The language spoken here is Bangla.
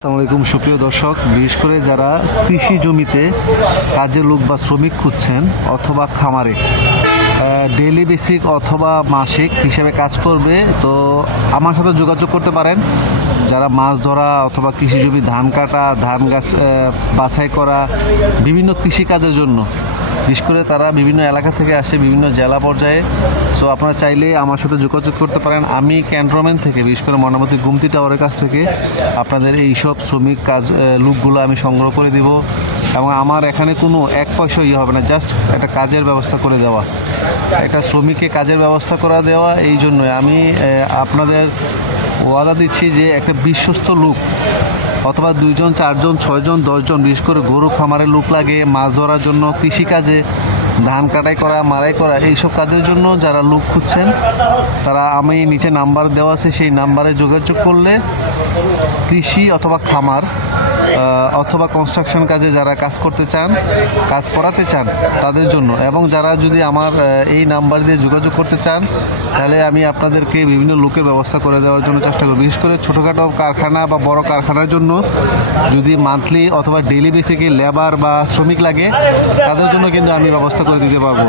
আসসালামাইকুম সুপ্রিয় দর্শক। বিশেষ করে যারা কৃষি জমিতে কাজের লোক বা শ্রমিক খুঁজছেন অথবা খামারে ডেলি বেসিক অথবা মাসিক হিসেবে কাজ করবে, তো আমার সাথে যোগাযোগ করতে পারেন। যারা মাছ ধরা অথবা কৃষি জমি ধান কাটা, ধান গাছ বাছাই করা, বিভিন্ন কৃষি কাজের জন্য বিশেষ করে তারা বিভিন্ন এলাকা থেকে আসে বিভিন্ন জেলা পর্যায়ে। সো আপনারা চাইলে আমার সাথে যোগাযোগ করতে পারেন। আমি ক্যান্টনমেন্ট থেকে, বিশেষ করে মনামতি গুমতি টাওয়ারের কাছ থেকে আপনাদের এই সব শ্রমিক কাজ লুকগুলো আমি সংগ্রহ করে দিব। এবং আমার এখানে কোনো এক পয়সা ইয়ে হবে না, জাস্ট একটা কাজের ব্যবস্থা করে দেওয়া। একটা শ্রমিককে কাজের ব্যবস্থা করা দেওয়া, এই জন্যই। আমি আপনাদের ওয়াদা দিচ্ছি যে একটা বিশ্বস্ত লুক অথবা দুইজন, চারজন, ছয়জন, দশজন, বিশেষ করে গরু খামারে লোক লাগে, মাছ ধরার জন্য কৃষিকাজে ধান কাটাই করা, মারাই করা, এইসব কাজের জন্য যারা লোক খুঁজছেন, তারা আমি নিচে নাম্বার দেওয়া আছে, সেই নাম্বারে যোগাযোগ করলে কৃষি অথবা খামার অথবা কনস্ট্রাকশন কাজে যারা কাজ করতে চান, কাজ করাতে চান, তাদের জন্য। এবং যারা যদি আমার এই নাম্বার দিয়ে যোগাযোগ করতে চান, তাহলে আমি আপনাদেরকে বিভিন্ন লোকের ব্যবস্থা করে দেওয়ার জন্য চেষ্টা করব। বিশেষ করে ছোটোখাটো কারখানা বা বড় কারখানার জন্য যদি মান্থলি অথবা ডেলি বেসিকে লেবার বা শ্রমিক লাগে, তাদের জন্য কিন্তু আমি ব্যবস্থা করে দিতে পারব।